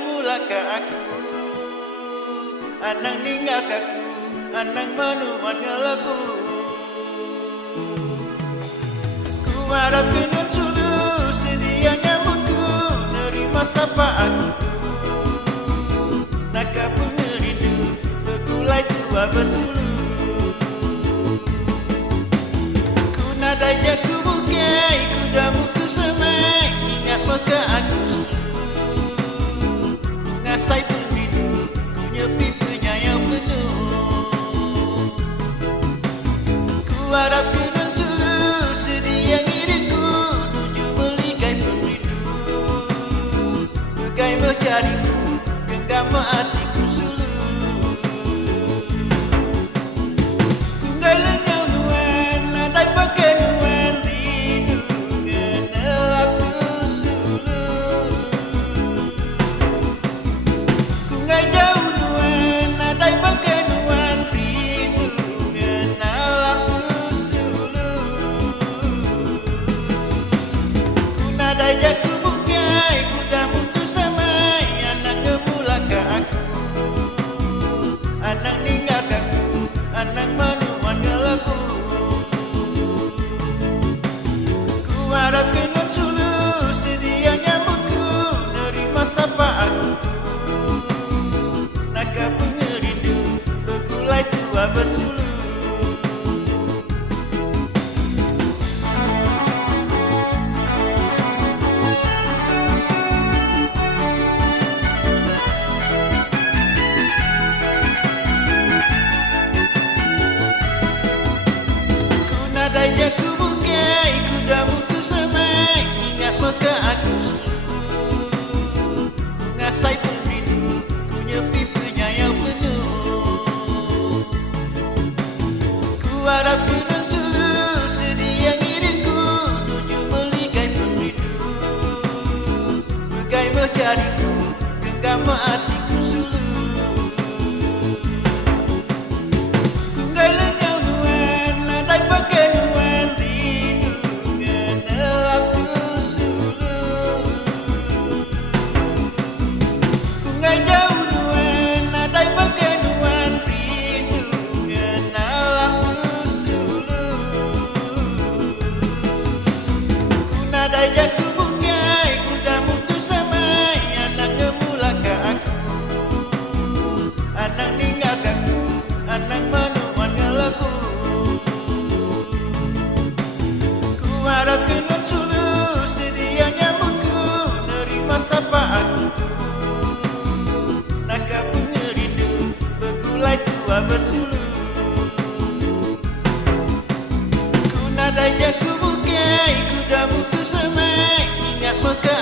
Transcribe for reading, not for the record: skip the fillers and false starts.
ngemula ke aku, anang ninggal kaku, anang menuan ngelebu. Ku harap kena sulu sedia nyambutku, nerima sapa aku. Naka pengerindu, begulai tua bersulu. Ku nadai jaku bukai, ku damu tu semai, ingat maka aku sulu. Ngasai perindu, ku nyepi penyayang penuh. Ku harap kena sulu sedia ngiriku, nuju meligai perindu. Begai mencariku, genggam hatiku sulu. Tunggal lenyau nuan, nadai pakai nuan, rindu ngenelaku sulu. Tunggal jauh nuan, nadai pakai nuan, rindu ngenelaku sulu. Ku nadai jaku bukai, ku damu tu samai, anang ngemula ke aku, anang ninggal kaku, anang menuan ngelebu. Ku harap kena sulu sedia nyambutku, nerima sapa aku. Naka pengerindu, begulai tua bersulu. Nadai jaku bukai, ku damu tu semai, ingat maka aku sulu. Ngasai perindu, ku nyepi penyayang penuh. Ku harap kena sulu sedia ngiriku, nuju meligai perindu. Begai mencariku, genggam hatiku sulu. Tunggal lenyau nuan, nadai pakai nuan, rindu ngenelaku sulu. Tunggal jauh nuan, nadai pakai nuan, rindu ngenelaku sulu. Ku nadai jaku bukai, ku damu tu samai, anang ngemula ke aku, anang ninggal kaku, anang menuan ngelebu. Ku harap kena sulu sedia nyambutku, nerima sapa aku. Naka pengerindu, begulai tua bersulu. Ku nadai jaku bukai, ku damu tu semai, ingat maka